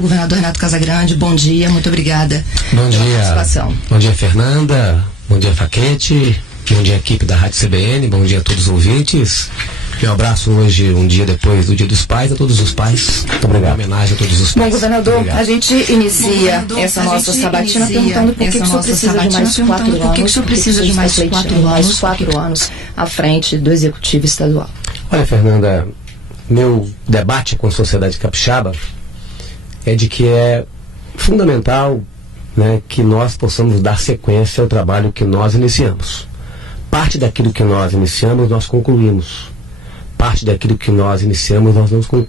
Governador Renato Casagrande, bom dia, muito obrigada pela participação. Bom dia, Fernanda, bom dia, Faquete, bom dia, equipe da Rádio CBN, bom dia a todos os ouvintes. Meu abraço hoje, um dia depois do Dia dos Pais, a todos os pais. Muito obrigado. Uma homenagem a todos os pais. Bom, governador, a gente inicia essa nossa sabatina perguntando por que o senhor precisa de mais 4 anos, por que o senhor precisa de mais 4 anos à frente do Executivo Estadual. Olha, Fernanda, meu debate com a sociedade capixaba é de que é fundamental, né, que nós possamos dar sequência ao trabalho que nós iniciamos. Parte daquilo que nós iniciamos, nós concluímos. Parte daquilo que nós iniciamos,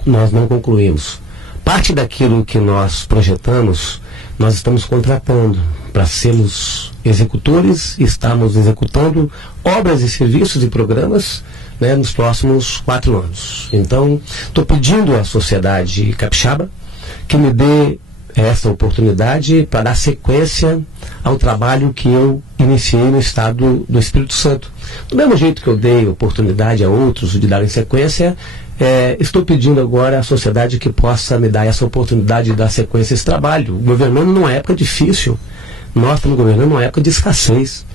nós não concluímos. Parte daquilo que nós projetamos, nós estamos contratando para sermos executores e estamos executando obras e serviços e programas, né, nos próximos 4 anos. Então, estou pedindo à sociedade capixaba que me dê essa oportunidade para dar sequência ao trabalho que eu iniciei no estado do Espírito Santo. Do mesmo jeito que eu dei oportunidade a outros de darem sequência, estou pedindo agora à sociedade que possa me dar essa oportunidade de dar sequência a esse trabalho. Governando numa época difícil, nós estamos governando numa época de escassez.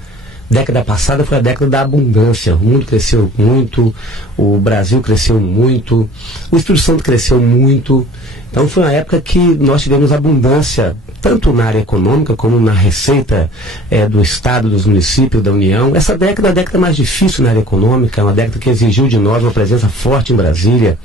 Década passada foi a década da abundância. O mundo cresceu muito, o Brasil cresceu muito, o Espírito Santo cresceu muito. Então foi uma época que nós tivemos abundância, tanto na área econômica como na receita do Estado, dos municípios, da União. Essa década é a década mais difícil na área econômica, uma década que exigiu de nós uma presença forte em Brasília,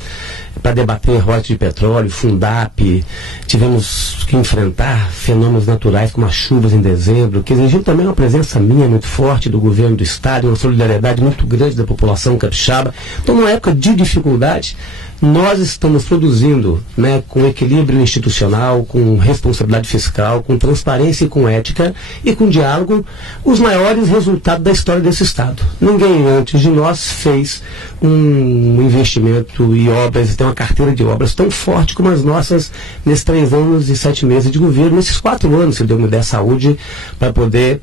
para debater royalties de petróleo, Fundap. Tivemos que enfrentar fenômenos naturais como as chuvas em dezembro, que exigiu também uma presença minha muito forte do governo do Estado, uma solidariedade muito grande da população capixaba. Então, numa época de dificuldade, nós estamos produzindo, né, com equilíbrio institucional, com responsabilidade fiscal, com transparência e com ética e com diálogo, os maiores resultados da história desse Estado. Ninguém antes de nós fez um investimento e obras, tem uma carteira de obras tão forte como as nossas nesses 3 anos e 7 meses de governo, nesses 4 anos, se Deus me der saúde, para poder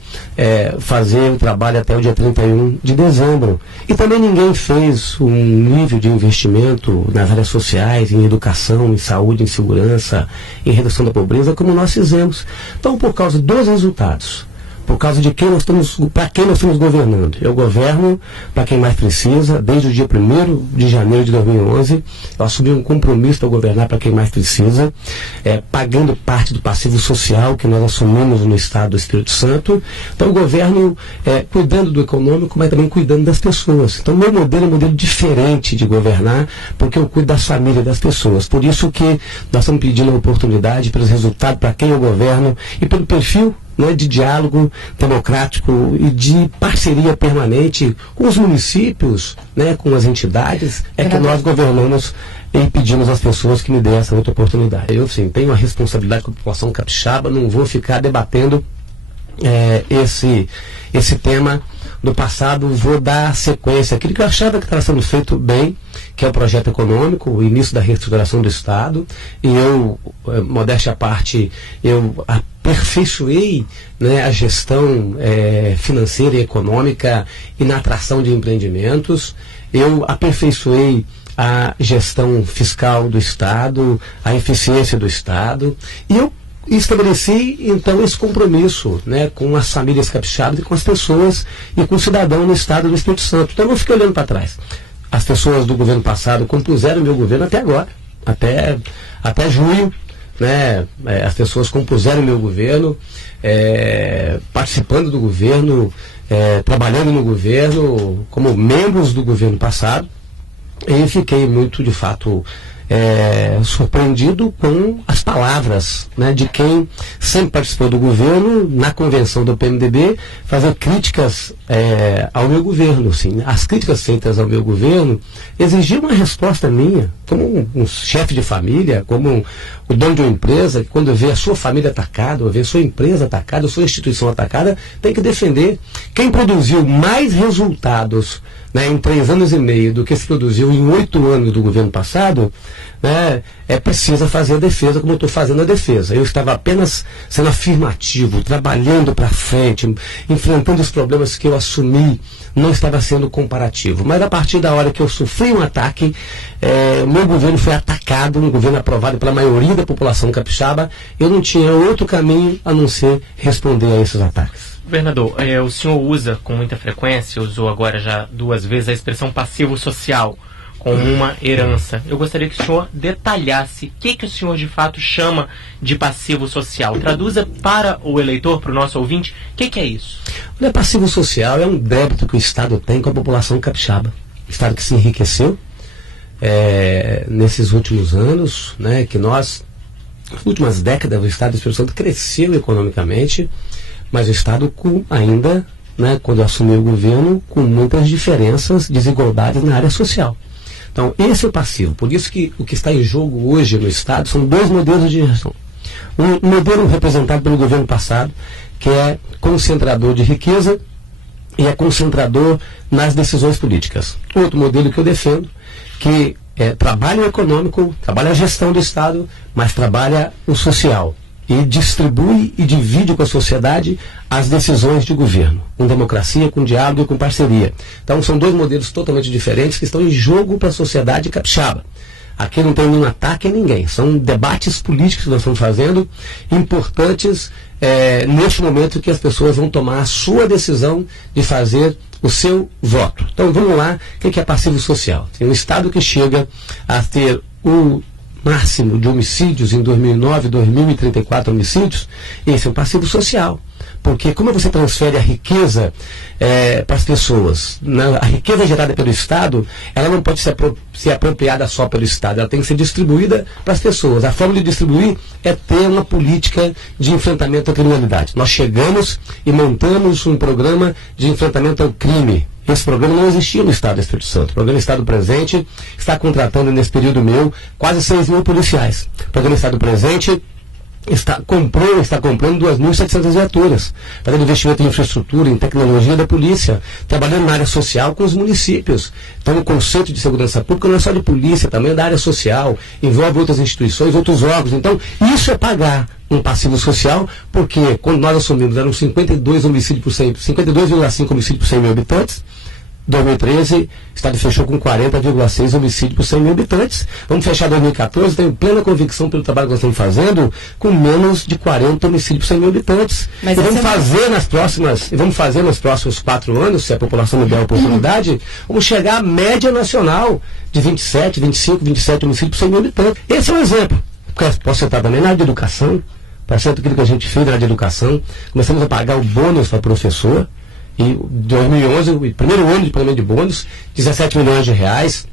fazer o trabalho até o dia 31 de dezembro. E também ninguém fez um nível de investimento nas áreas sociais, em educação, em saúde, em segurança, em redução da pobreza, como nós fizemos. Então, por causa dos resultados, por causa de quem nós estamos, para quem nós estamos governando. Eu governo para quem mais precisa. Desde o dia 1º de janeiro de 2011, eu assumi um compromisso para governar para quem mais precisa, pagando parte do passivo social que nós assumimos no Estado do Espírito Santo. Então, eu governo cuidando do econômico, mas também cuidando das pessoas. Então, meu modelo é um modelo diferente de governar, porque eu cuido das famílias das pessoas. Por isso que nós estamos pedindo a oportunidade pelos resultados para quem eu governo e pelo perfil, né, de diálogo democrático e de parceria permanente com os municípios, né, com as entidades, que nós governamos e pedimos às pessoas que me dêem essa outra oportunidade. Eu, sim, tenho uma responsabilidade com a população capixaba, não vou ficar debatendo esse tema do passado, vou dar sequência àquilo que eu achava que estava sendo feito bem, que é o projeto econômico, o início da reestruturação do Estado, e eu, modéstia à parte, eu aperfeiçoei, né, a gestão financeira e econômica e na atração de empreendimentos, eu aperfeiçoei a gestão fiscal do Estado, a eficiência do Estado, e eu estabeleci, então, esse compromisso, né, com as famílias capixabas e com as pessoas e com o cidadão no Estado do Espírito Santo. Então, eu não fiquei olhando para trás. As pessoas do governo passado compuseram o meu governo até agora, até junho, né, as pessoas compuseram o meu governo, participando do governo, trabalhando no governo, como membros do governo passado, e fiquei muito, de fato, surpreendido com as palavras, né, de quem sempre participou do governo, na convenção do PMDB, fazer críticas ao meu governo. Assim. As críticas feitas ao meu governo exigiam uma resposta minha, como um chefe de família, como o dono de uma empresa, que quando vê a sua família atacada, ou vê a sua empresa atacada, a sua instituição atacada, tem que defender. Quem produziu mais resultados, né, em 3 anos e meio do que se produziu em 8 anos do governo passado, precisa fazer a defesa como eu estou fazendo a defesa. Eu estava apenas sendo afirmativo, trabalhando para frente, enfrentando os problemas que eu assumi, não estava sendo comparativo. Mas a partir da hora que eu sofri um ataque, o meu governo foi atacado, um governo aprovado pela maioria da população capixaba, eu não tinha outro caminho a não ser responder a esses ataques. Governador, o senhor usa com muita frequência, usou agora já 2 vezes a expressão passivo social, como uma herança. Eu gostaria que o senhor detalhasse o que o senhor de fato chama de passivo social. Traduza para o eleitor, para o nosso ouvinte, o que é isso? O passivo social é um débito que o Estado tem com a população capixaba. O Estado que se enriqueceu nesses últimos anos, que nas últimas décadas o Estado do Espírito Santo cresceu economicamente, mas o Estado ainda, quando assumiu o governo, com muitas diferenças, desigualdades na área social. Então, esse é o passivo. Por isso que o que está em jogo hoje no Estado são 2 modelos de gestão. Um modelo representado pelo governo passado, que é concentrador de riqueza e é concentrador nas decisões políticas. Outro modelo que eu defendo, que trabalha o econômico, trabalha a gestão do Estado, mas trabalha o social. E distribui e divide com a sociedade as decisões de governo, com democracia, com diálogo e com parceria. Então são 2 modelos totalmente diferentes que estão em jogo para a sociedade capixaba. Aqui não tem nenhum ataque a ninguém, são debates políticos que nós estamos fazendo, importantes neste momento que as pessoas vão tomar a sua decisão de fazer o seu voto. Então vamos lá, o que é passivo social? Tem um Estado que chega a ter o máximo de homicídios em 2009, 2.034 homicídios, esse é um passivo social. Porque como você transfere a riqueza para as pessoas, a riqueza gerada pelo Estado, ela não pode ser apropriada só pelo Estado, ela tem que ser distribuída para as pessoas. A forma de distribuir é ter uma política de enfrentamento à criminalidade. Nós chegamos e montamos um programa de enfrentamento ao crime. Esse programa não existia no Estado do Espírito Santo. O programa Estado Presente está contratando nesse período meu quase 6.000 policiais. O programa Estado Presente está comprando 2.700 viaturas, fazendo investimento em infraestrutura, em tecnologia da polícia, trabalhando na área social com os municípios. Então o conceito de segurança pública não é só de polícia, também é da área social, envolve outras instituições, outros órgãos. Então isso é pagar um passivo social, porque quando nós assumimos eram 52,5 homicídios por 100 mil habitantes. 2013, o Estado fechou com 40,6 homicídios por 100 mil habitantes. Vamos fechar 2014, tenho plena convicção pelo trabalho que nós estamos fazendo, com menos de 40 homicídios por 100 mil habitantes. Mas vamos fazer nos próximos 4 anos, se a população me der a oportunidade, vamos chegar à média nacional de 27 homicídios por 100 mil habitantes. Esse é um exemplo. Posso citar também na área de educação, para certo aquilo que a gente fez na área de educação, começamos a pagar o bônus para professor. Em 2011, o primeiro ano de pagamento de bônus, 17 milhões de reais.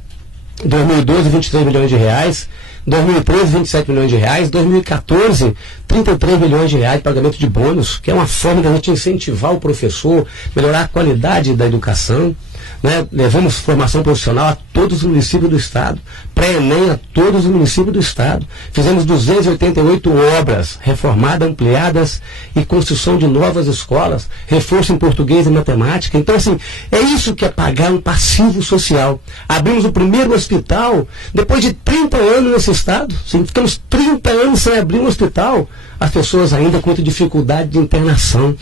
2012, 23 milhões de reais. 2013, 27 milhões de reais. 2014, 33 milhões de reais de pagamento de bônus, que é uma forma de a gente incentivar o professor, melhorar a qualidade da educação. Levamos formação profissional a todos os municípios do Estado, pré-ENEM a todos os municípios do Estado. Fizemos 288 obras reformadas, ampliadas e construção de novas escolas, reforço em português e matemática. Então, assim, é isso que é pagar um passivo social. Abrimos o primeiro hospital depois de 30 anos nesse Estado. Ficamos 30 anos sem abrir um hospital. As pessoas ainda com muita dificuldade de internação,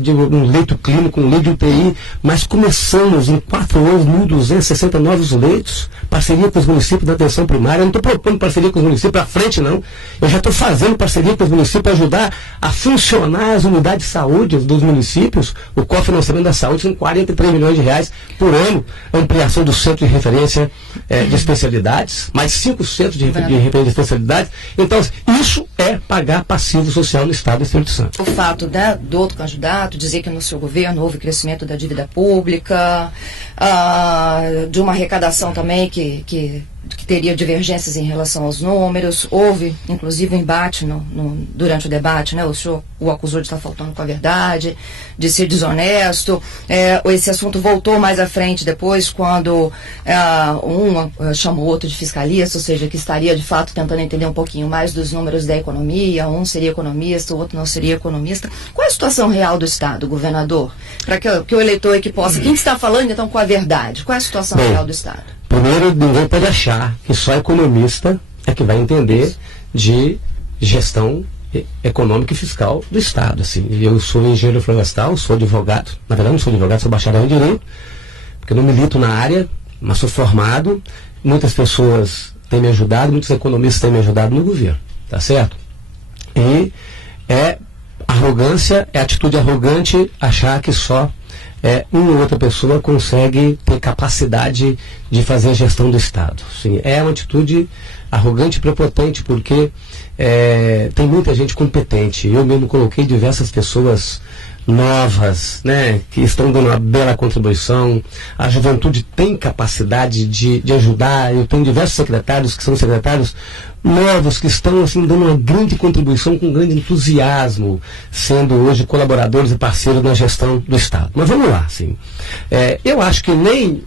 de um leito clínico, um leito de UTI, mas começamos em 4 anos, 1.260 novos leitos, parceria com os municípios da atenção primária. Eu não estou propondo parceria com os municípios para frente, não. Eu já estou fazendo parceria com os municípios para ajudar a funcionar as unidades de saúde dos municípios. O cofinanciamento da saúde são 43 milhões de reais por ano, ampliação do centro de referência de especialidades, mais 5 centros de referência de especialidades. Então, isso é pagar passivo social no Estado do Espírito Santo. O fato do outro candidato dizer que no seu governo houve crescimento da dívida pública, de uma arrecadação também que teria divergências em relação aos números. Houve, inclusive, um embate durante o debate, O senhor o acusou de estar faltando com a verdade, de ser desonesto. Esse assunto voltou mais à frente depois, quando um chamou o outro de fiscalista, ou seja, que estaria, de fato, tentando entender um pouquinho mais dos números da economia. Um seria economista, o outro não seria economista. Qual é a situação real do Estado, governador? Para que o eleitor aqui possa... Quem está falando, então, com a verdade? Qual é a situação real do Estado? Primeiro, ninguém pode achar que só economista é que vai entender de gestão econômica e fiscal do Estado. Assim. Eu sou engenheiro florestal, sou advogado, na verdade não sou advogado, sou bacharel em Direito, porque eu não milito na área, mas sou formado, muitas pessoas têm me ajudado, muitos economistas têm me ajudado no governo, tá certo? E é arrogância, é atitude arrogante achar que só uma ou outra pessoa consegue ter capacidade de fazer a gestão do Estado. Sim, é uma atitude arrogante e prepotente, porque tem muita gente competente. Eu mesmo coloquei diversas pessoas novas, né, que estão dando uma bela contribuição. A juventude tem capacidade de ajudar. Eu tenho diversos secretários que são secretários novos, que estão assim, dando uma grande contribuição com grande entusiasmo, sendo hoje colaboradores e parceiros na gestão do Estado. Mas vamos lá, assim. Eu acho que nem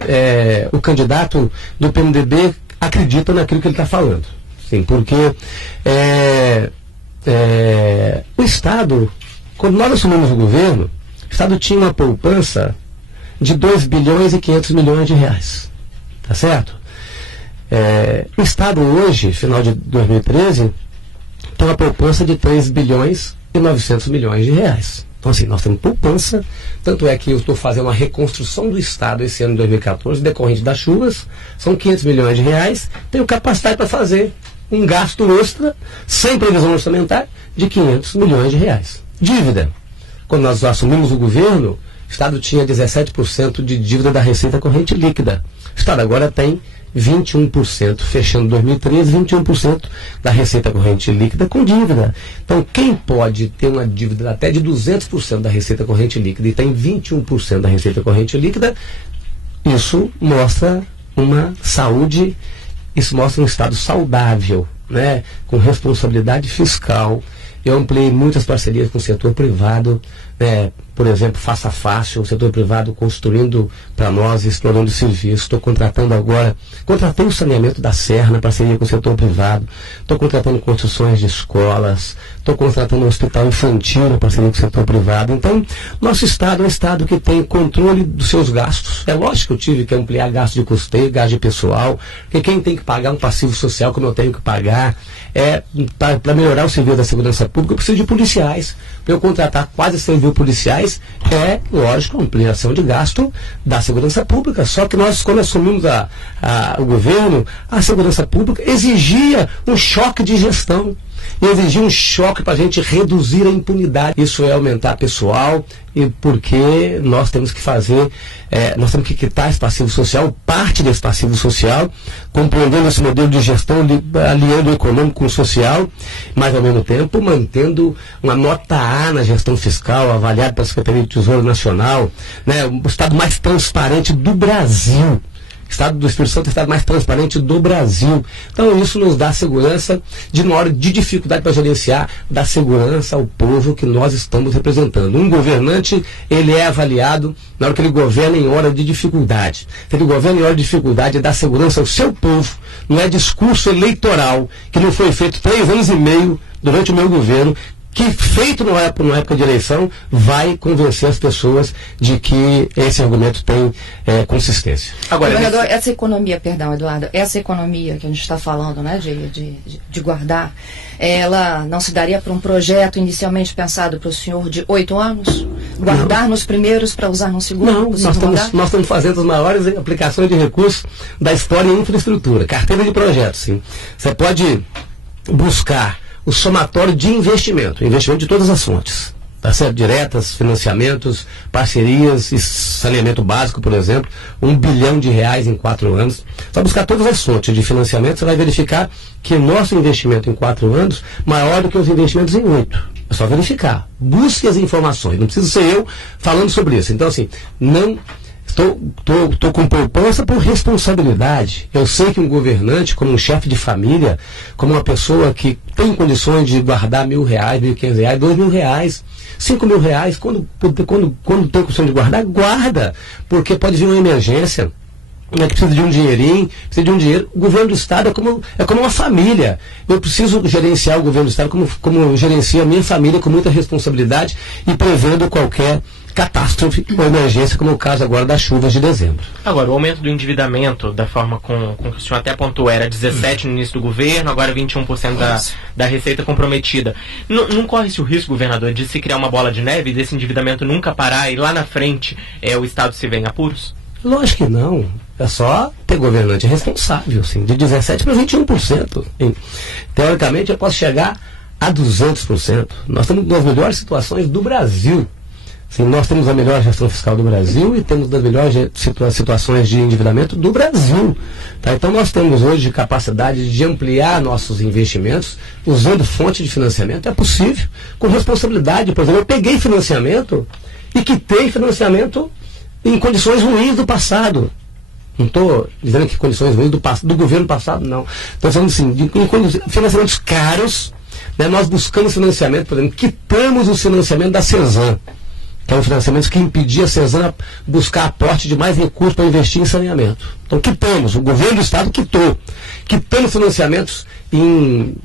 o candidato do PMDB acredita naquilo que ele está falando. Sim, porque o Estado, quando nós assumimos o governo, o Estado tinha uma poupança de 2 bilhões e 500 milhões de reais. Tá certo? O Estado hoje, final de 2013, tem uma poupança de 3 bilhões e 900 milhões de reais. Então, assim, nós temos poupança, tanto é que eu estou fazendo uma reconstrução do Estado esse ano de 2014, decorrente das chuvas, são 500 milhões de reais, tenho capacidade para fazer um gasto extra, sem previsão orçamentária, de 500 milhões de reais. Dívida. Quando nós assumimos o governo, o Estado tinha 17% de dívida da receita corrente líquida. O Estado agora tem 21%, fechando 2013, 21% da receita corrente líquida com dívida. Então, quem pode ter uma dívida até de 200% da receita corrente líquida e tem 21% da receita corrente líquida, isso mostra uma saúde, isso mostra um Estado saudável, né, com responsabilidade fiscal. Eu ampliei muitas parcerias com o setor privado, por exemplo, Faça Fácil, o setor privado construindo para nós, explorando serviço. Estou contratando agora, contratei o saneamento da Serra na parceria com o setor privado, estou contratando construções de escolas, estou contratando um hospital infantil na parceria com o setor privado. Então, nosso Estado é um Estado que tem controle dos seus gastos. É lógico que eu tive que ampliar gasto de custeio, gasto de pessoal, porque quem tem que pagar um passivo social como eu tenho que pagar, para melhorar o serviço da segurança pública, eu preciso de policiais. Para eu contratar quase 100 mil policiais, lógico, ampliação de gasto da segurança pública. Só que nós, quando assumimos o governo, a segurança pública exigia um choque de gestão. Exigia um choque para a gente reduzir a impunidade. Isso é aumentar pessoal, e porque nós temos que fazer, nós temos que quitar esse passivo social, parte desse passivo social, compreendendo esse modelo de gestão, aliando o econômico com o social, mas ao mesmo tempo mantendo uma nota A na gestão fiscal, avaliada pela Secretaria do Tesouro Nacional, né, o Estado mais transparente do Brasil. O Estado do Espírito Santo é o Estado mais transparente do Brasil. Então isso nos dá segurança, na hora de dificuldade para gerenciar, dá segurança ao povo que nós estamos representando. Um governante, ele é avaliado na hora que ele governa em hora de dificuldade. Se ele governa em hora de dificuldade, dá segurança ao seu povo. Não é discurso eleitoral, que não foi feito 3 anos e meio durante o meu governo, que feito numa época de eleição, vai convencer as pessoas de que esse argumento tem consistência. Agora, governador, essa economia, perdão, Eduardo, essa economia que a gente está falando, né, de guardar, ela não se daria para um projeto inicialmente pensado para o senhor de 8 anos? Guardar nos primeiros para usar no segundo? Não, nós estamos fazendo as maiores aplicações de recursos da história em infraestrutura, carteira de projetos, sim. Você pode buscar o somatório de investimento de todas as fontes, tá certo? Diretas, financiamentos, parcerias e saneamento básico, por exemplo, R$1 bilhão em 4 anos. Só buscar todas as fontes de financiamento, você vai verificar que o nosso investimento em 4 anos é maior do que os investimentos em 8. É só verificar. Busque as informações. Não precisa ser eu falando sobre isso. Então, assim, não... Estou com poupança por responsabilidade. Eu sei que um governante, como um chefe de família, como uma pessoa que tem condições de guardar R$1.000, R$1.500, R$2.000, R$5.000, quando tem condição de guardar, guarda, porque pode vir uma emergência, que precisa de um dinheirinho, precisa de um dinheiro. O governo do Estado é como uma família. Eu preciso gerenciar o governo do Estado como eu gerencio a minha família, com muita responsabilidade e prevendo qualquer catástrofe ou emergência, como é o caso agora das chuvas de dezembro. Agora, o aumento do endividamento, da forma com que o senhor até apontou, era 17% no início do governo, agora 21% da receita comprometida. Não corre-se o risco, governador, de se criar uma bola de neve e desse endividamento nunca parar e lá na frente o Estado se vê em apuros? Lógico que não. É só ter governante responsável, assim, de 17% para 21%. Teoricamente, eu posso chegar a 200%. Nós estamos nas melhores situações do Brasil. Sim, nós temos a melhor gestão fiscal do Brasil e temos das melhores situações de endividamento do Brasil. Tá? Então nós temos hoje capacidade de ampliar nossos investimentos usando fonte de financiamento. É possível, com responsabilidade. Por exemplo, eu peguei financiamento e quitei financiamento em condições ruins do passado. Não estou dizendo que condições ruins do governo passado, não. Estou falando assim, de financiamentos caros, né? Nós buscamos financiamento, por exemplo, quitamos o financiamento da Cesan, que é um financiamento que impedia a Cesan a buscar aporte de mais recursos para investir em saneamento. Então quitamos, o governo do Estado quitamos financiamentos em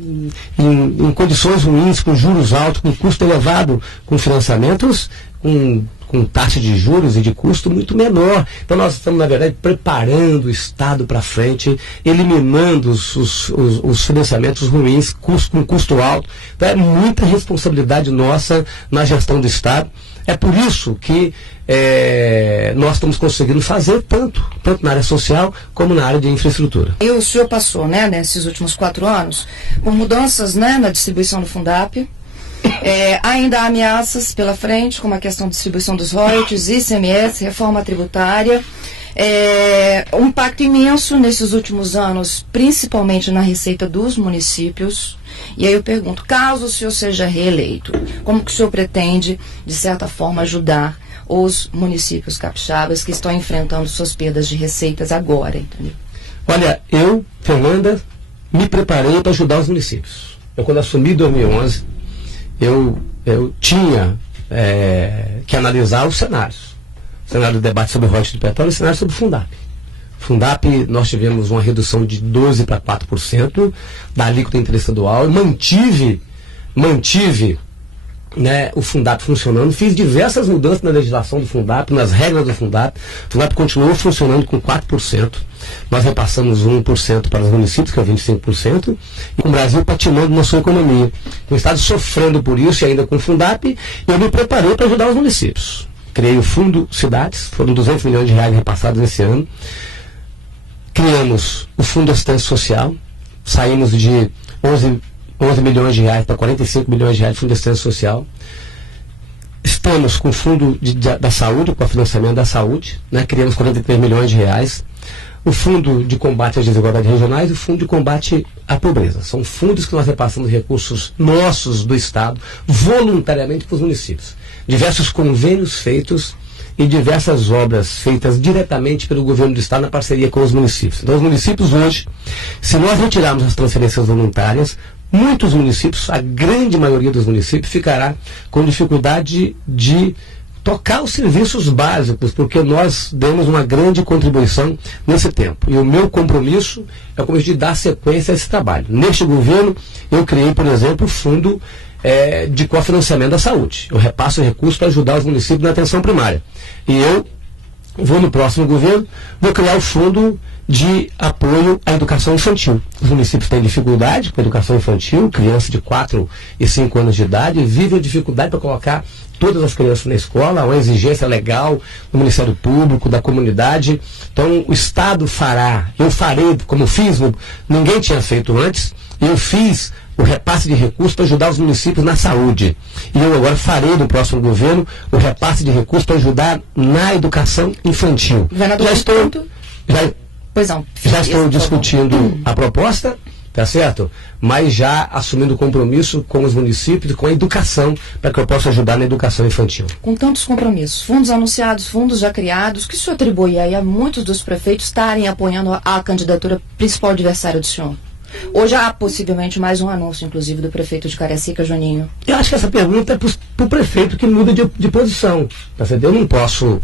condições ruins, com juros altos, com custo elevado, com financiamentos com taxa de juros e de custo muito menor. Então nós estamos, na verdade, preparando o Estado para frente, eliminando os financiamentos ruins, com custo alto. Então é muita responsabilidade nossa na gestão do Estado. É por isso que nós estamos conseguindo fazer tanto na área social como na área de infraestrutura. E o senhor passou, né, nesses últimos 4 anos, por mudanças, né, na distribuição do Fundap. Ainda há ameaças pela frente, como a questão da distribuição dos royalties, ICMS, reforma tributária. Um impacto imenso nesses últimos anos, principalmente na receita dos municípios. E aí eu pergunto, caso o senhor seja reeleito, como que o senhor pretende, de certa forma, ajudar os municípios capixabas que estão enfrentando suas perdas de receitas agora, entendeu? Olha, eu, Fernanda, me preparei para ajudar os municípios. Eu, quando assumi em 2011, eu tinha que analisar os cenários. O cenário do debate sobre o royalties do petróleo e o cenário sobre o Fundap. Fundap, nós tivemos uma redução de 12% para 4% da alíquota interestadual. Eu mantive né, o Fundap funcionando, fiz diversas mudanças na legislação do Fundap, nas regras do Fundap. O Fundap continuou funcionando com 4%. Nós repassamos 1% para os municípios, que é 25%, e com o Brasil patinando na sua economia. O Estado sofrendo por isso, e ainda com o Fundap, eu me preparei para ajudar os municípios. Criei o Fundo Cidades, foram 200 milhões de reais repassados nesse ano. Criamos o Fundo Assistência Social, saímos de 11 milhões de reais para 45 milhões de reais de Fundo de Assistência Social. Estamos com o Fundo da Saúde, com o financiamento da saúde, né? Criamos 43 milhões de reais. O Fundo de Combate às Desigualdades Regionais e o Fundo de Combate à Pobreza. São fundos que nós repassamos recursos nossos do Estado, voluntariamente para os municípios. Diversos convênios feitos e diversas obras feitas diretamente pelo governo do Estado na parceria com os municípios. Então, os municípios hoje, se nós retirarmos as transferências voluntárias, muitos municípios, a grande maioria dos municípios, ficará com dificuldade de tocar os serviços básicos, porque nós demos uma grande contribuição nesse tempo. E o meu compromisso é o compromisso de dar sequência a esse trabalho. Neste governo, eu criei, por exemplo, o Fundo de Cofinanciamento da Saúde. Eu repasso recursos para ajudar os municípios na atenção primária. E eu vou, no próximo governo, vou criar o Fundo de Apoio à Educação Infantil. Os municípios têm dificuldade com a educação infantil, crianças de 4 e 5 anos de idade, vivem dificuldade para colocar todas as crianças na escola, uma exigência legal do Ministério Público, da comunidade. Então o Estado fará, eu farei, como fiz, ninguém tinha feito antes, eu fiz o repasse de recursos para ajudar os municípios na saúde. E eu agora farei no próximo governo o repasse de recursos para ajudar na educação infantil. Já estou discutindo a proposta, tá certo? Mas já assumindo compromisso com os municípios e com a educação, para que eu possa ajudar na educação infantil. Com tantos compromissos, fundos anunciados, fundos já criados, que o senhor atribui aí a muitos dos prefeitos estarem apoiando a candidatura principal adversária do senhor? Ou já há possivelmente mais um anúncio, inclusive, do prefeito de Cariacica, Juninho? Eu acho que essa pergunta é para o prefeito que muda de posição. Tá certo? Eu não posso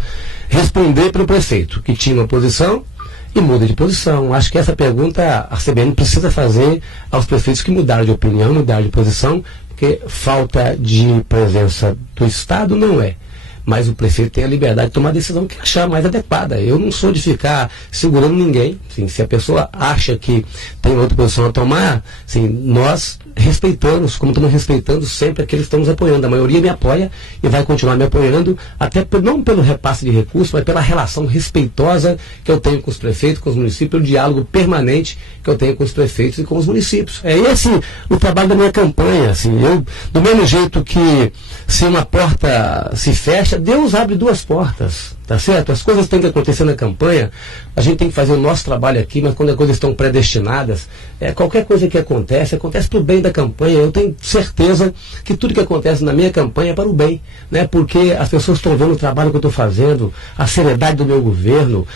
responder para o prefeito que tinha uma posição e muda de posição. Acho que essa pergunta a CBN precisa fazer aos prefeitos que mudaram de opinião, mudaram de posição, porque falta de presença do Estado não é. mas o prefeito tem a liberdade de tomar a decisão que achar mais adequada. Eu não sou de ficar segurando ninguém. Assim, se a pessoa acha que tem outra posição a tomar, assim, nós respeitamos, como estamos respeitando sempre aqueles que estamos apoiando. A maioria me apoia e vai continuar me apoiando, até não pelo repasse de recursos, mas pela relação respeitosa que eu tenho com os prefeitos, com os municípios, pelo diálogo permanente que eu tenho com os prefeitos e com os municípios. É esse o trabalho da minha campanha. Assim, eu, do mesmo jeito que se uma porta se fecha, Deus abre duas portas. Tá certo? As coisas têm que acontecer na campanha, a gente tem que fazer o nosso trabalho aqui, mas quando as coisas estão predestinadas, qualquer coisa que acontece para o bem da campanha. Eu tenho certeza que tudo que acontece na minha campanha é para o bem, né? Porque as pessoas estão vendo o trabalho que eu estou fazendo, a seriedade do meu governo,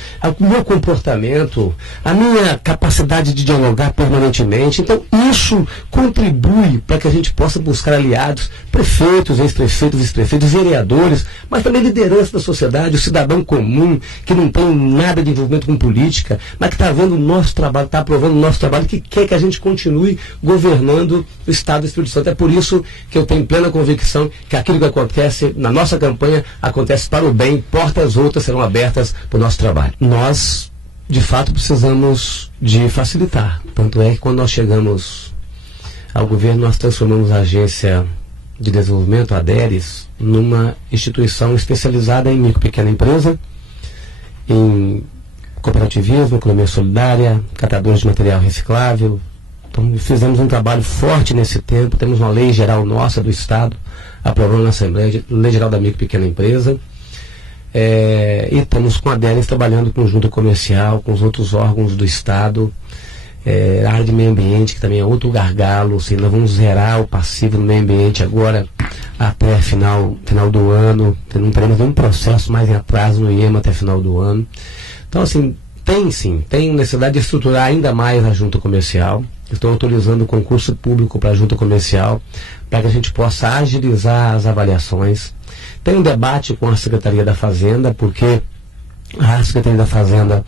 o meu comportamento, a minha capacidade de dialogar permanentemente. Então isso contribui para que a gente possa buscar aliados, prefeitos, ex-prefeitos, vice-prefeitos, vereadores, mas também liderança da sociedade, o cidadão comum, que não tem nada de envolvimento com política, mas que está vendo o nosso trabalho, está aprovando o nosso trabalho, que quer que a gente continue governando o Estado do Espírito Santo. É por isso que eu tenho plena convicção que aquilo que acontece na nossa campanha acontece para o bem, portas outras serão abertas para o nosso trabalho. Nós, de fato, precisamos de facilitar. Tanto é que quando nós chegamos ao governo, nós transformamos a Agência de Desenvolvimento, a ADERES, numa instituição especializada em micro e pequena empresa, em cooperativismo, economia solidária, catadores de material reciclável. Então, fizemos um trabalho forte nesse tempo. Temos uma lei geral nossa do Estado, aprovando na Assembleia, Lei Geral da Micro e Pequena Empresa. E estamos com a ADERES trabalhando com junta comercial, com os outros órgãos do Estado, a área de meio ambiente, que também é outro gargalo. Assim, nós vamos zerar o passivo no meio ambiente agora, até final do ano. Não teremos nenhum processo mais em atraso no IEMA até final do ano. Então, assim, tem necessidade de estruturar ainda mais a junta comercial. Estou autorizando o concurso público para a junta comercial, para que a gente possa agilizar as avaliações. Tem um debate com a Secretaria da Fazenda, porque a Secretaria da Fazenda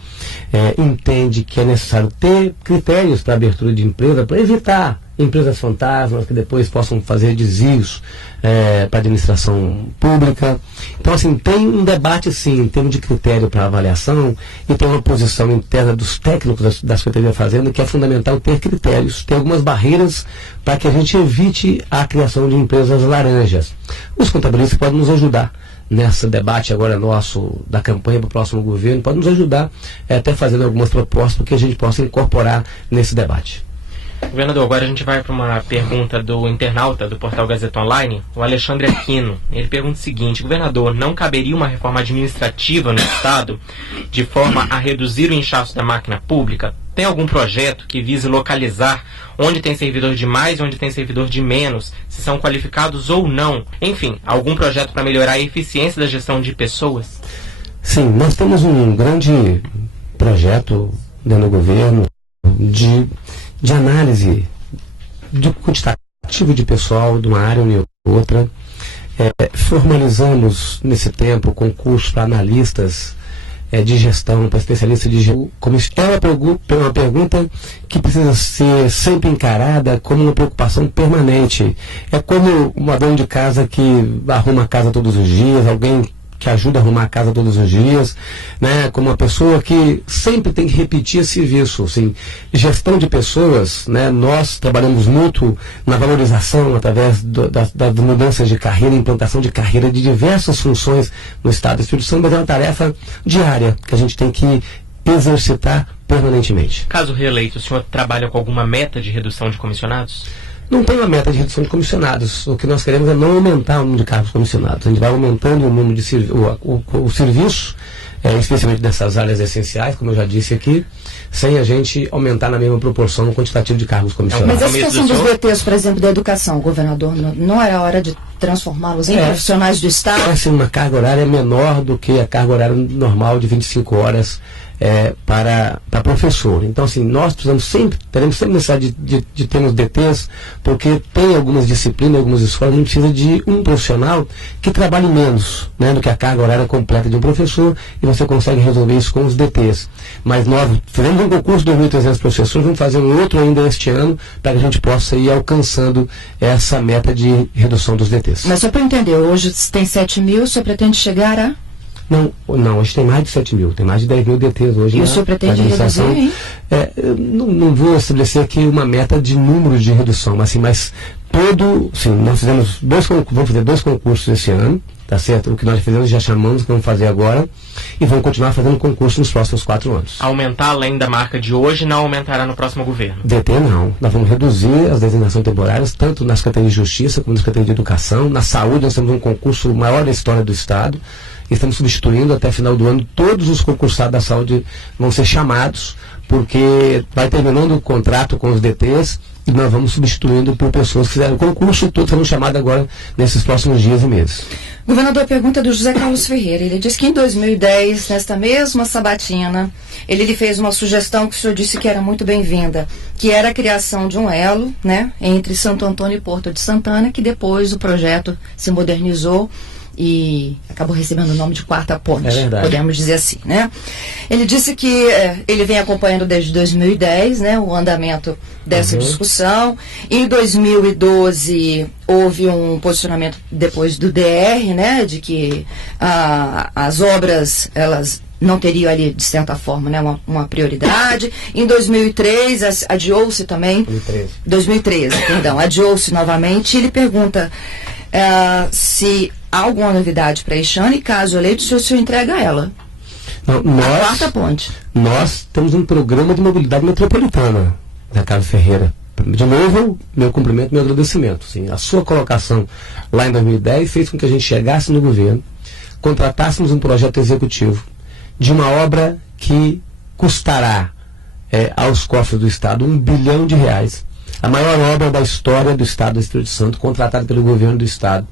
entende que é necessário ter critérios para abertura de empresa, para evitar empresas fantasmas que depois possam fazer desvios para a administração pública. Então, assim, tem um debate, sim, em termos de critério para avaliação, e tem uma posição interna dos técnicos da Secretaria da Fazenda que é fundamental ter critérios, ter algumas barreiras para que a gente evite a criação de empresas laranjas. Os contabilistas podem nos ajudar nesse debate agora nosso da campanha para o próximo governo, pode nos ajudar até fazendo algumas propostas que a gente possa incorporar nesse debate. Governador, agora a gente vai para uma pergunta do internauta do portal Gazeta Online, o Alexandre Aquino. Ele pergunta o seguinte: governador, não caberia uma reforma administrativa no Estado de forma a reduzir o inchaço da máquina pública? Tem algum projeto que vise localizar onde tem servidor de mais e onde tem servidor de menos, se são qualificados ou não? Enfim, algum projeto para melhorar a eficiência da gestão de pessoas? Sim, nós temos um grande projeto dentro do governo de análise do quantitativo de pessoal de uma área ou outra. Formalizamos nesse tempo concurso para analistas de gestão, para especialistas de gestão. É uma pergunta que precisa ser sempre encarada como uma preocupação permanente. É como uma dona de casa que arruma a casa todos os dias, alguém que ajuda a arrumar a casa todos os dias, né? Como uma pessoa que sempre tem que repetir esse serviço. Assim, gestão de pessoas, né? Nós trabalhamos muito na valorização através das mudanças de carreira, implantação de carreira de diversas funções no Estado do Espírito Santo, mas é uma tarefa diária que a gente tem que exercitar permanentemente. Caso reeleito, o senhor trabalha com alguma meta de redução de comissionados? Não tem uma meta de redução de comissionados. O que nós queremos é não aumentar o número de cargos comissionados. A gente vai aumentando o número de o serviço, especialmente nessas áreas essenciais, como eu já disse aqui, sem a gente aumentar na mesma proporção o quantitativo de cargos comissionados. Mas a situação dos VTs, por exemplo, da educação, governador, não era hora de transformá-los em profissionais do Estado? É assim, uma carga horária menor do que a carga horária normal de 25 horas para professor. Então, assim, nós teremos sempre necessidade de termos DTs, porque tem algumas disciplinas, algumas escolas, a gente precisa de um profissional que trabalhe menos, né, do que a carga horária completa de um professor, e você consegue resolver isso com os DTs. Mas nós fizemos um concurso de 2.300 professores, vamos fazer um outro ainda este ano, para que a gente possa ir alcançando essa meta de redução dos DTs. Mas só para entender, hoje tem 7.000, você pretende chegar a... Não, hoje tem mais de 7.000, tem mais de 10.000 DTs hoje. E o senhor pretende reduzir, hein? Não vou estabelecer aqui uma meta de número de redução, mas nós fizemos vamos fazer 2 concursos esse ano, tá certo? O que nós fizemos já chamamos, que vamos fazer agora, e vamos continuar fazendo concurso nos próximos 4 anos. Aumentar além da marca de hoje, não aumentará no próximo governo? DT não, nós vamos reduzir as designações temporárias, tanto na Secretaria de Justiça, como na Secretaria de Educação. Na saúde nós temos um concurso maior da história do Estado, e estamos substituindo até final do ano, todos os concursados da saúde vão ser chamados, porque vai terminando o contrato com os DTs, e nós vamos substituindo por pessoas que fizeram o concurso, e todos serão chamados agora nesses próximos dias e meses. Governador, pergunta do José Carlos Ferreira. Ele disse que em 2010, nesta mesma sabatina, ele lhe fez uma sugestão que o senhor disse que era muito bem-vinda, que era a criação de um elo, né, entre Santo Antônio e Porto de Santana, que depois o projeto se modernizou e acabou recebendo o nome de Quarta Ponte, podemos dizer assim, né? Ele disse que ele vem acompanhando desde 2010, né, o andamento dessa discussão. Em 2012 houve um posicionamento depois do DR, né, de que as obras, elas não teriam ali, de certa forma, né, uma prioridade. Em 2003, adiou-se também. 2013, perdão, adiou-se novamente. Ele pergunta se há alguma novidade para este ano, e caso eleito, se o senhor entrega ela. Não, a Quarta Ponte. Nós temos um programa de mobilidade metropolitana, da Carlos Ferreira. De novo, meu cumprimento, meu agradecimento. Sim, a sua colocação lá em 2010 fez com que a gente chegasse no governo, contratássemos um projeto executivo de uma obra que custará aos cofres do Estado R$1 bilhão. A maior obra da história do Estado do Espírito Santo, contratada pelo governo do Estado.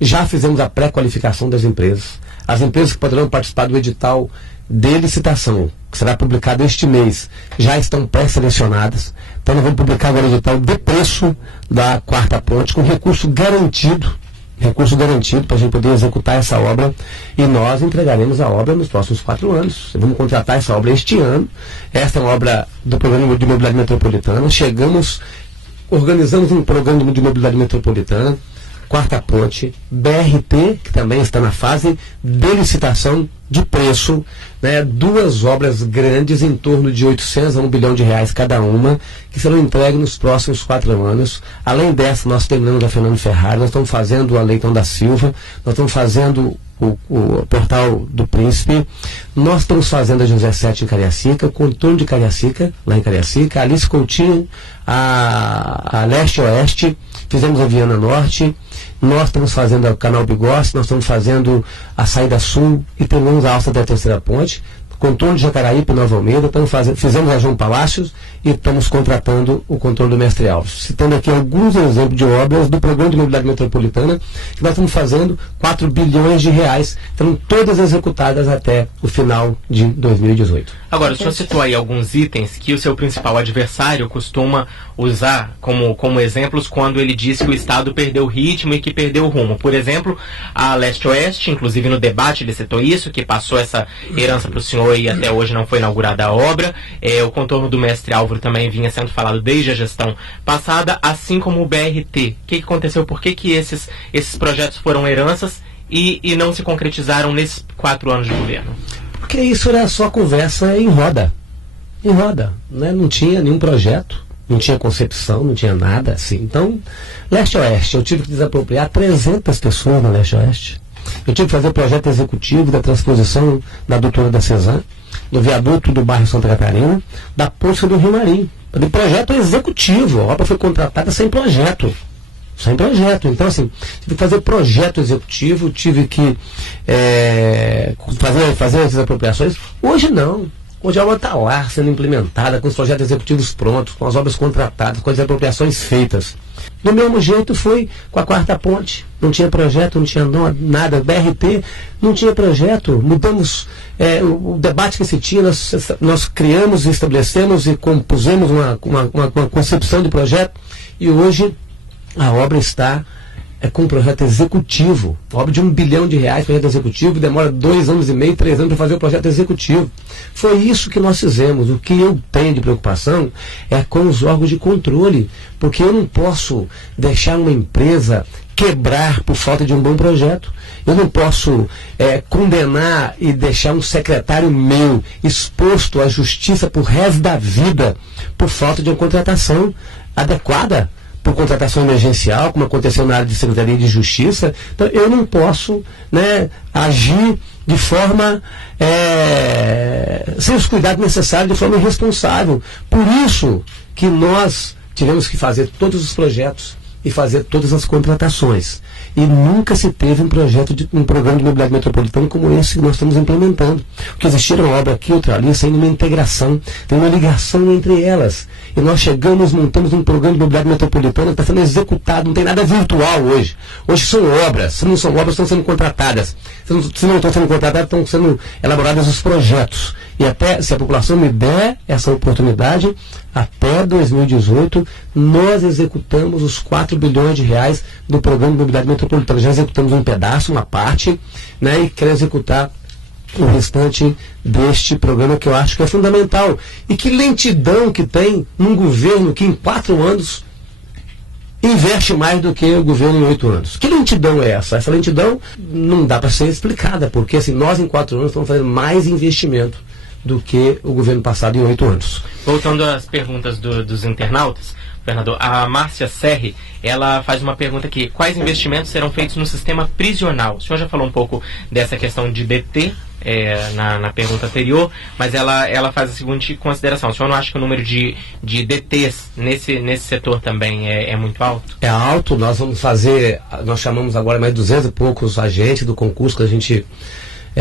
Já fizemos a pré-qualificação das empresas. As empresas que poderão participar do edital de licitação, que será publicado este mês, já estão pré-selecionadas. Então nós vamos publicar agora o edital de preço da Quarta Ponte, com recurso garantido para a gente poder executar essa obra, e nós entregaremos a obra nos próximos 4 anos. Vamos contratar essa obra este ano. Esta é uma obra do Programa de Mobilidade Metropolitana. Organizamos um programa de mobilidade metropolitana, Quarta Ponte, BRT, que também está na fase de licitação de preço, né, 2 obras grandes em torno de R$800 a R$1 bilhão cada uma, que serão entregues nos próximos 4 anos. Além dessa, nós terminamos a Fernando Ferrari, nós estamos fazendo a Leitão da Silva, nós estamos fazendo o Portal do Príncipe, nós estamos fazendo a José Sete em Cariacica, o contorno de Cariacica, lá em Cariacica, a Alice Coutinho, a Leste-Oeste, fizemos a Viana Norte, nós estamos fazendo o Canal Bigossi, nós estamos fazendo a Saída Sul e terminamos a alça da Terceira Ponte, contorno de Jacaraípe e Nova Almeida, fizemos a João Palácios e estamos contratando o contorno do Mestre Alves. Citando aqui alguns exemplos de obras do Programa de Mobilidade Metropolitana, que nós estamos fazendo R$4 bilhões, estão todas executadas até o final de 2018. Agora, o senhor citou aí alguns itens que o seu principal adversário costuma usar como exemplos quando ele diz que o Estado perdeu o ritmo e que perdeu o rumo. Por exemplo, a Leste-Oeste, inclusive no debate ele citou isso, que passou essa herança para o senhor e até hoje não foi inaugurada a obra. O contorno do Mestre Álvaro também vinha sendo falado desde a gestão passada, assim como o BRT. O que aconteceu? Por que esses projetos foram heranças e não se concretizaram nesses 4 anos de governo? Porque isso era só conversa em roda, né? Não tinha nenhum projeto, não tinha concepção, não tinha nada assim. Então, Leste-Oeste, eu tive que desapropriar 300 pessoas na Leste-Oeste. Eu tive que fazer projeto executivo da transposição da Doutora da Cezanne, do viaduto do bairro Santa Catarina, da ponte do Rio Marinho. De projeto executivo, a obra foi contratada sem projeto. Então, assim, tive que fazer projeto executivo, tive que fazer as apropriações. Hoje não. Hoje a obra está lá, sendo implementada, com os projetos executivos prontos, com as obras contratadas, com as apropriações feitas. Do mesmo jeito foi com a quarta ponte. Não tinha projeto, não tinha nada. BRT, não tinha projeto. Mudamos o debate que se tinha, nós criamos, estabelecemos e compusemos uma concepção de projeto. E hoje a obra está com um projeto executivo. Obra de R$1 bilhão, projeto executivo, demora 2 anos e meio, 3 anos para fazer o projeto executivo. Foi isso que nós fizemos. O que eu tenho de preocupação é com os órgãos de controle, porque eu não posso deixar uma empresa quebrar por falta de um bom projeto. Eu não posso condenar e deixar um secretário meu exposto à justiça por resto da vida por falta de uma contratação adequada, por contratação emergencial, como aconteceu na área de Secretaria de Justiça. Então, eu não posso, né, agir de forma sem os cuidados necessários, de forma irresponsável. Por isso que nós tivemos que fazer todos os projetos e fazer todas as contratações. E nunca se teve um programa de mobilidade metropolitana como esse que nós estamos implementando. Porque existiram obras aqui, outra ali, sem uma integração, tem uma ligação entre elas. E nós chegamos, montamos um programa de mobilidade metropolitana que está sendo executado, não tem nada virtual hoje. Hoje são obras, se não são obras, estão sendo contratadas. Se não estão sendo contratadas, estão sendo elaborados os projetos. E até, se a população me der essa oportunidade, até 2018, nós executamos os R$4 bilhões do programa de mobilidade metropolitana. Já executamos um pedaço, uma parte, né, e quero executar o restante deste programa, que eu acho que é fundamental. E que lentidão que tem num governo que em 4 anos investe mais do que o governo em 8 anos. Que lentidão é essa? Essa lentidão não dá para ser explicada, porque assim, nós em 4 anos estamos fazendo mais investimento do que o governo passado em 8 anos. Voltando às perguntas dos internautas, governador, a Márcia Serri, ela faz uma pergunta aqui: quais investimentos serão feitos no sistema prisional? O senhor já falou um pouco dessa questão de DT na pergunta anterior, mas ela faz a seguinte consideração: o senhor não acha que o número de DTs nesse setor também é muito alto? É alto. Nós vamos fazer, nós chamamos agora mais 200 e poucos agentes do concurso que a gente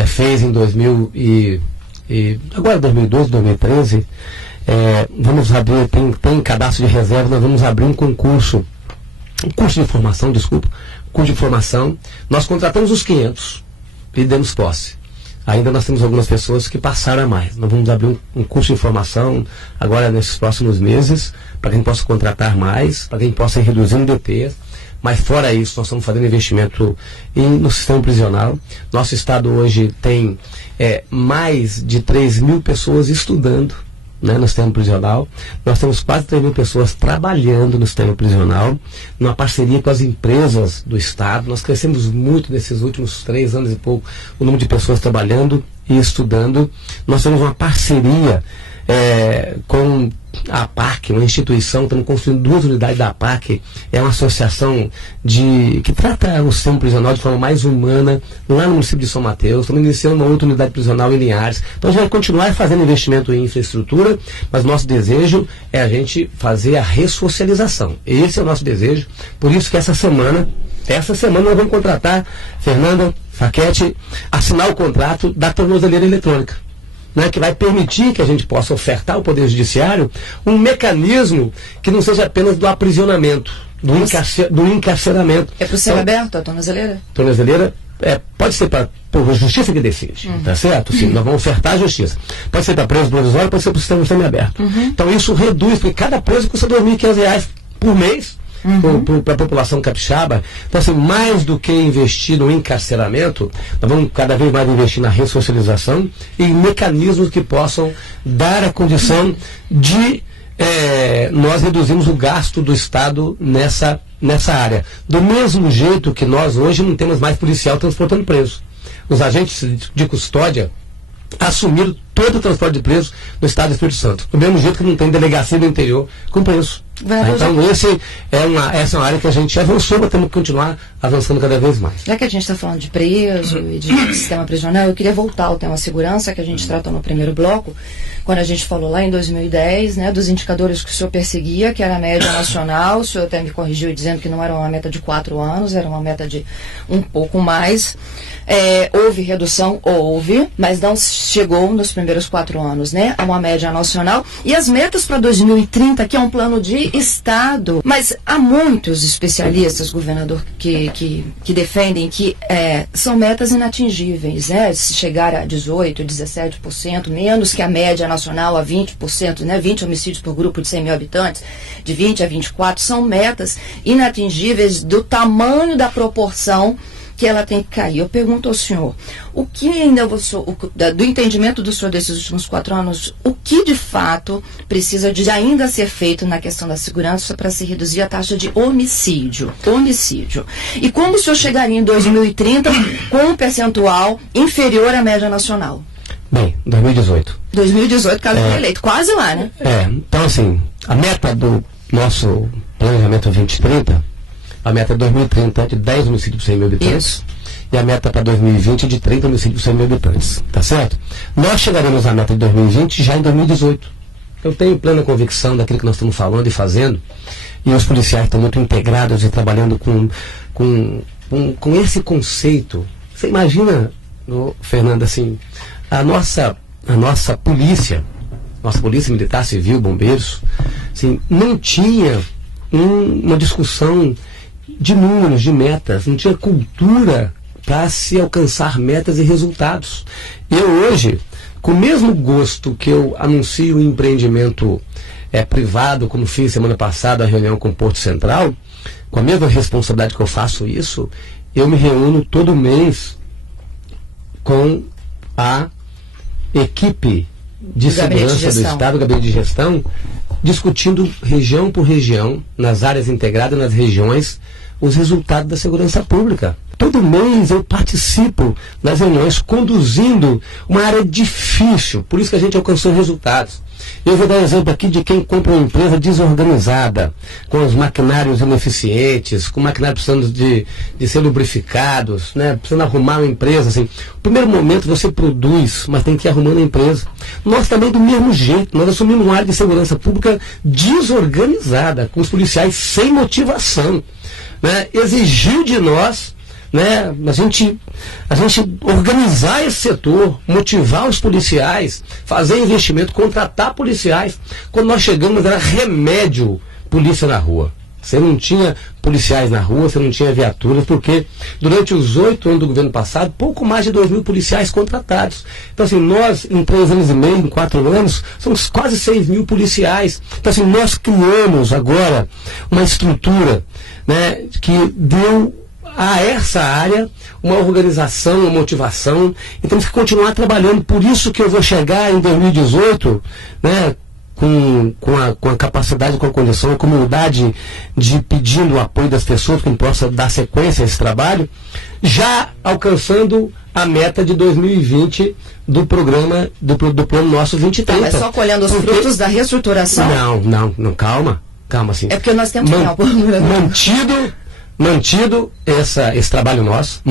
fez em 2012, 2013. Vamos abrir, tem cadastro de reserva, nós vamos abrir um concurso de formação, curso de formação. Nós contratamos os 500 e demos posse. Ainda nós temos algumas pessoas que passaram a mais. Nós vamos abrir um curso de formação agora nesses próximos meses, para que a gente possa contratar mais, para que a gente possa ir reduzindo DT. Mas fora isso, nós estamos fazendo investimento no sistema prisional. Nosso estado hoje tem mais de 3.000 pessoas estudando, né, no sistema prisional. Nós temos quase 3.000 pessoas trabalhando no sistema prisional, numa parceria com as empresas do estado. Nós crescemos muito nesses últimos 3 anos e pouco o número de pessoas trabalhando e estudando. Nós temos uma parceria com a APAC, uma instituição. Estamos construindo 2 unidades da APAC. É uma associação que trata o sistema prisional de forma mais humana, lá no município de São Mateus. Estamos iniciando uma outra unidade prisional em Linhares. Então a gente vai continuar fazendo investimento em infraestrutura, mas nosso desejo é a gente fazer a ressocialização. Esse é o nosso desejo. Por isso que essa semana nós vamos contratar Fernanda Facchetti, assinar o contrato da tornozeleira eletrônica, né, que vai permitir que a gente possa ofertar ao Poder Judiciário um mecanismo que não seja apenas do aprisionamento, do encarceramento. É para o céu aberto a tornozeleira? Tornozeleira pode ser por justiça que decide, tá certo? Sim, nós vamos ofertar a justiça. Pode ser para preso provisório, pode ser para o sistema semiaberto. Então isso reduz, porque cada preso custa R$ 2.500 por mês. Para a população capixaba. Então, assim, mais do que investir no encarceramento, nós vamos cada vez mais investir na ressocialização e em mecanismos que possam dar a condição de nós reduzirmos o gasto do Estado nessa área. Do mesmo jeito que nós hoje não temos mais policial transportando preso. Os agentes de custódia assumiram todo o transporte de presos no estado do Espírito Santo. Do mesmo jeito que não tem delegacia no interior com preso. Então, essa é uma área que a gente avançou, mas temos que continuar avançando cada vez mais. Já que a gente está falando de preso e de sistema prisional, eu queria voltar ao tema segurança, que a gente tratou no primeiro bloco, quando a gente falou lá em 2010, né, dos indicadores que o senhor perseguia, que era a média nacional. O senhor até me corrigiu dizendo que não era uma meta de 4 anos, era uma meta de um pouco mais. Houve redução? Houve, mas não chegou nos primeiros 4 anos, né, a uma média nacional. E as metas para 2030, que é um plano de Estado, mas há muitos especialistas, governador, que defendem que são metas inatingíveis, né, se chegar a 18%, 17%, menos que a média nacional a 20%, né, 20 homicídios por grupo de 100 mil habitantes, de 20 a 24, são metas inatingíveis do tamanho da proporção que ela tem que cair. Eu pergunto ao senhor, o que ainda do entendimento do senhor desses últimos 4 anos, o que de fato precisa de ainda ser feito na questão da segurança para se reduzir a taxa de homicídio? E como o senhor chegaria em 2030 com um percentual inferior à média nacional? Bem, 2018. 2018, caso foi eleito, quase lá, né? Então assim, a meta do nosso planejamento 2030, a meta de 2030 é de 10 homicídios por 100 mil habitantes. Isso. E a meta para 2020 é de 30 homicídios por 100 mil habitantes. Tá certo? Nós chegaremos à meta de 2020 já em 2018. Eu tenho plena convicção daquilo que nós estamos falando e fazendo. E os policiais estão muito integrados e trabalhando com esse conceito. Você imagina, Fernanda, assim, a nossa polícia militar, civil, bombeiros, assim, não tinha uma discussão de números, de metas, não tinha cultura para se alcançar metas e resultados. Eu hoje, com o mesmo gosto que eu anuncio o empreendimento privado, como fiz semana passada a reunião com o Porto Central, com a mesma responsabilidade que eu faço isso, eu me reúno todo mês com a equipe de segurança do Estado, o gabinete de gestão, discutindo região por região, nas áreas integradas, nas regiões, os resultados da segurança pública. Todo mês eu participo das reuniões conduzindo uma área difícil, por isso que a gente alcançou resultados. Eu vou dar um exemplo aqui de quem compra uma empresa desorganizada, com os maquinários ineficientes, com maquinários precisando de ser lubrificados, né, precisando arrumar uma empresa. Assim. No primeiro momento você produz, mas tem que ir arrumando a empresa. Nós também do mesmo jeito, nós assumimos uma área de segurança pública desorganizada, com os policiais sem motivação. Né, exigiu de nós, né, a gente organizar esse setor, motivar os policiais, fazer investimento, contratar policiais. Quando nós chegamos era remédio polícia na rua. Você não tinha policiais na rua, você não tinha viaturas, porque durante os 8 anos do governo passado, pouco mais de 2.000 policiais contratados. Então assim, nós em 3 anos e meio, em 4 anos, somos quase 6.000 policiais. Então assim, nós criamos agora uma estrutura, né, que deu a essa área uma organização, uma motivação, e temos que continuar trabalhando. Por isso que eu vou chegar em 2018, né, com a capacidade, com a condição, com a humildade de pedindo o apoio das pessoas que possa dar sequência a esse trabalho, já alcançando a meta de 2020 do programa, do plano nosso 2030. Mas só colhendo os frutos da reestruturação? Não, calma assim. É porque nós temos tempo. Mantido esse trabalho nosso,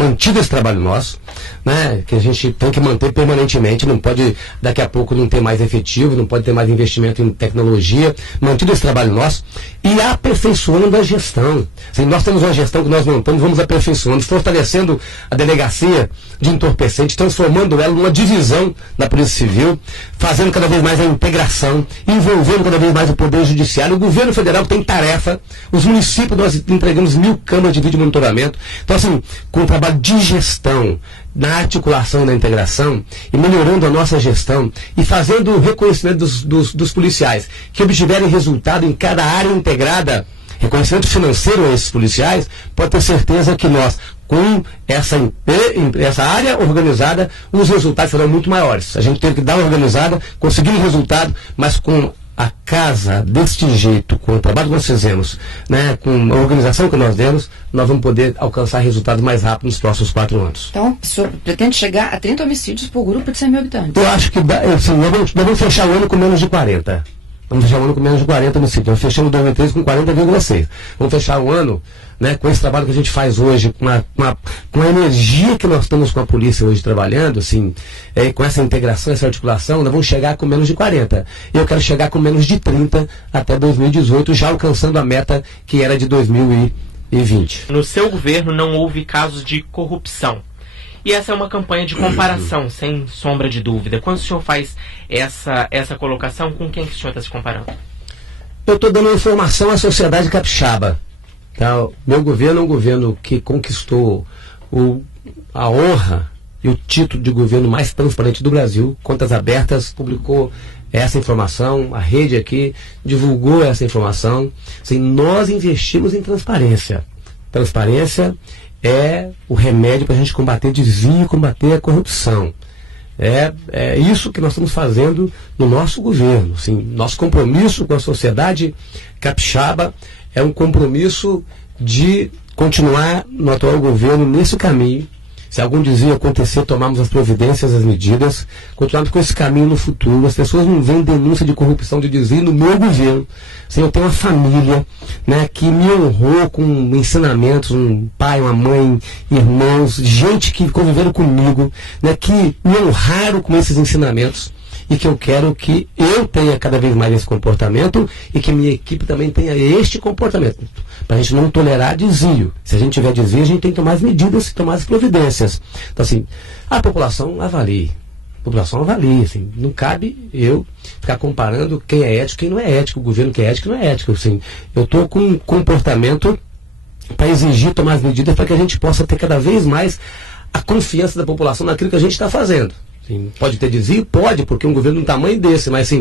né, que a gente tem que manter permanentemente, não pode daqui a pouco não ter mais efetivo, não pode ter mais investimento em tecnologia, mantido esse trabalho nosso e aperfeiçoando a gestão. Assim, nós temos uma gestão que nós montamos, vamos aperfeiçoando, fortalecendo a delegacia de entorpecentes, transformando ela numa divisão da Polícia Civil, fazendo cada vez mais a integração, envolvendo cada vez mais o Poder Judiciário. O governo federal tem tarefa, os municípios nós entregamos 1.000 câmaras de vídeo monitoramento. Então assim, com o trabalho de gestão, na articulação da integração e melhorando a nossa gestão e fazendo o reconhecimento dos policiais que obtiverem resultado em cada área integrada, reconhecimento financeiro a esses policiais, pode ter certeza que nós, com essa área organizada, os resultados serão muito maiores. A gente tem que dar uma organizada, conseguir um resultado, mas com a casa deste jeito, com o trabalho que nós fizemos, né, com a organização que nós demos, nós vamos poder alcançar resultados mais rápidos nos próximos 4 anos. Então, o senhor pretende chegar a 30 homicídios por grupo de 100 mil habitantes? Eu acho que assim, nós vamos fechar o ano com menos de 40. Vamos fechar o ano com menos de 40 municípios. Nós fechamos 2013 com 40,6. Vamos fechar o ano, né, com esse trabalho que a gente faz hoje, com a energia que nós estamos com a polícia hoje trabalhando, assim, com essa integração, essa articulação, nós vamos chegar com menos de 40. Eu quero chegar com menos de 30 até 2018, já alcançando a meta que era de 2020. No seu governo não houve casos de corrupção. E essa é uma campanha de comparação, sem sombra de dúvida. Quando o senhor faz essa colocação, com quem que o senhor está se comparando? Eu estou dando informação à sociedade capixaba. Tá? Meu governo é um governo que conquistou a honra e o título de governo mais transparente do Brasil. Contas Abertas publicou essa informação, a rede aqui divulgou essa informação. Assim, nós investimos em transparência. Transparência é o remédio para a gente combater desvio e combater a corrupção. É isso que nós estamos fazendo no nosso governo. Assim, nosso compromisso com a sociedade capixaba é um compromisso de continuar no atual governo nesse caminho. Se algum desvio acontecer, tomarmos as providências, as medidas, continuarmos com esse caminho no futuro. As pessoas não veem denúncia de corrupção, de desvio no meu governo. Assim, eu tenho uma família, né, que me honrou com ensinamentos, um pai, uma mãe, irmãos, gente que conviveram comigo, né, que me honraram com esses ensinamentos. E que eu quero que eu tenha cada vez mais esse comportamento e que minha equipe também tenha este comportamento. Para a gente não tolerar desvio. Se a gente tiver desvio, a gente tem que tomar as medidas e tomar as providências. Então, assim, a população avalie. A população avalie. Assim, não cabe eu ficar comparando quem é ético e quem não é ético. O governo que é ético e não é ético. Assim, eu estou com um comportamento para exigir tomar as medidas para que a gente possa ter cada vez mais a confiança da população naquilo que a gente está fazendo. Pode ter desvio? Pode, porque um governo de um tamanho desse, mas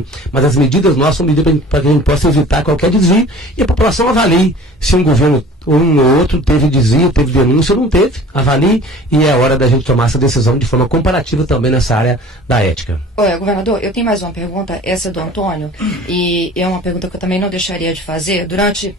as medidas nossas são medidas para que a gente possa evitar qualquer desvio e a população avalie se um governo ou um ou outro teve desvio, teve denúncia ou não teve. Avalie e é hora da gente tomar essa decisão de forma comparativa também nessa área da ética. Governador, eu tenho mais uma pergunta, essa é do Antônio, e é uma pergunta que eu também não deixaria de fazer. Durante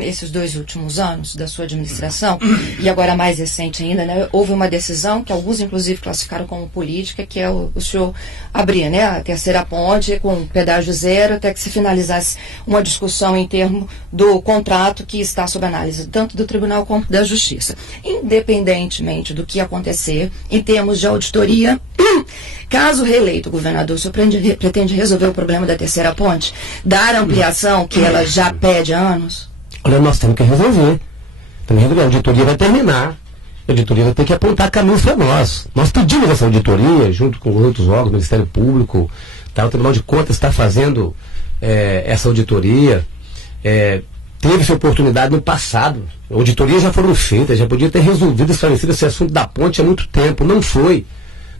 esses 2 últimos anos da sua administração, e agora mais recente ainda, né, houve uma decisão que alguns inclusive classificaram como política, que é o senhor abrir, né, a terceira ponte com pedágio zero até que se finalizasse uma discussão em termos do contrato que está sob análise tanto do Tribunal como da Justiça. Independentemente do que acontecer em termos de auditoria, caso reeleito, governador, o senhor pretende resolver o problema da terceira ponte, dar a ampliação que ela já pede há anos? Olha, nós temos que resolver. A auditoria vai terminar. A auditoria vai ter que apontar caminhos para nós. Nós pedimos essa auditoria, junto com outros órgãos, o Ministério Público, tá? O Tribunal de Contas está fazendo essa auditoria. Teve sua oportunidade no passado. A auditoria já foram feitas, já podia ter resolvido, esclarecido esse assunto da ponte há muito tempo. Não foi.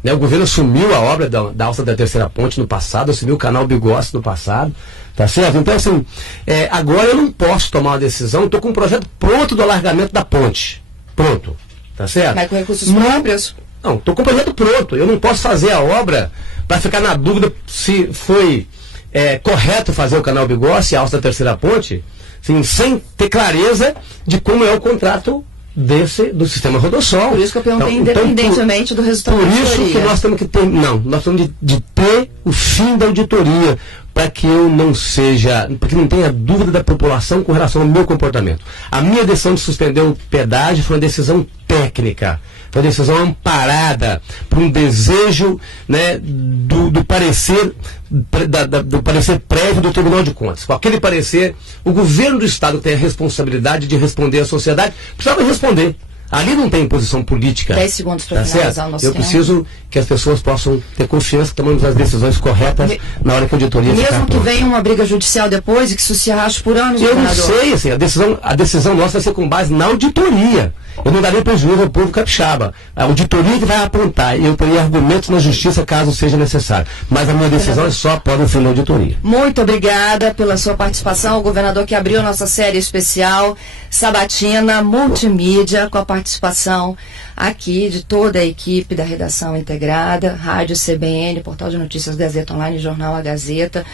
Né? O governo assumiu a obra da alça da terceira ponte no passado, assumiu o canal Bigossi no passado. Tá certo? Então, assim, agora eu não posso tomar uma decisão, estou com um projeto pronto do alargamento da ponte. Pronto. Tá certo? Mas com recursos próprios? Não, estou com o projeto pronto. Eu não posso fazer a obra para ficar na dúvida se foi correto fazer o canal Bigossi, a alça da terceira ponte, assim, sem ter clareza de como é o contrato do sistema Rodossol. Por isso que eu perguntei, independentemente do resultado da auditoria. Por isso que nós temos que ter, nós temos de ter o fim da auditoria, para que eu não seja, porque não tenha dúvida da população com relação ao meu comportamento. A minha decisão de suspender o pedágio foi uma decisão técnica, foi uma decisão amparada por um desejo, né, do parecer do parecer prévio do Tribunal de Contas. Com aquele parecer, o governo do Estado tem a responsabilidade de responder à sociedade, precisava responder. Ali não tem posição política. 10 segundos para finalizar o nosso tempo. Eu preciso que as pessoas possam ter confiança que tomamos as decisões corretas na hora que a auditoria ficar mesmo que venha uma briga judicial depois e que isso se arraste por anos, eu não sei, assim, a decisão nossa vai ser com base na auditoria. Eu não darei prejuízo ao povo capixaba. A auditoria que vai apontar, eu teria argumentos na justiça caso seja necessário. Mas a minha decisão é só após o fim da auditoria. Muito obrigada pela sua participação, o governador que abriu nossa série especial Sabatina Multimídia, com a participação aqui de toda a equipe da Redação Integrada, Rádio CBN, Portal de Notícias Gazeta Online, Jornal A Gazeta.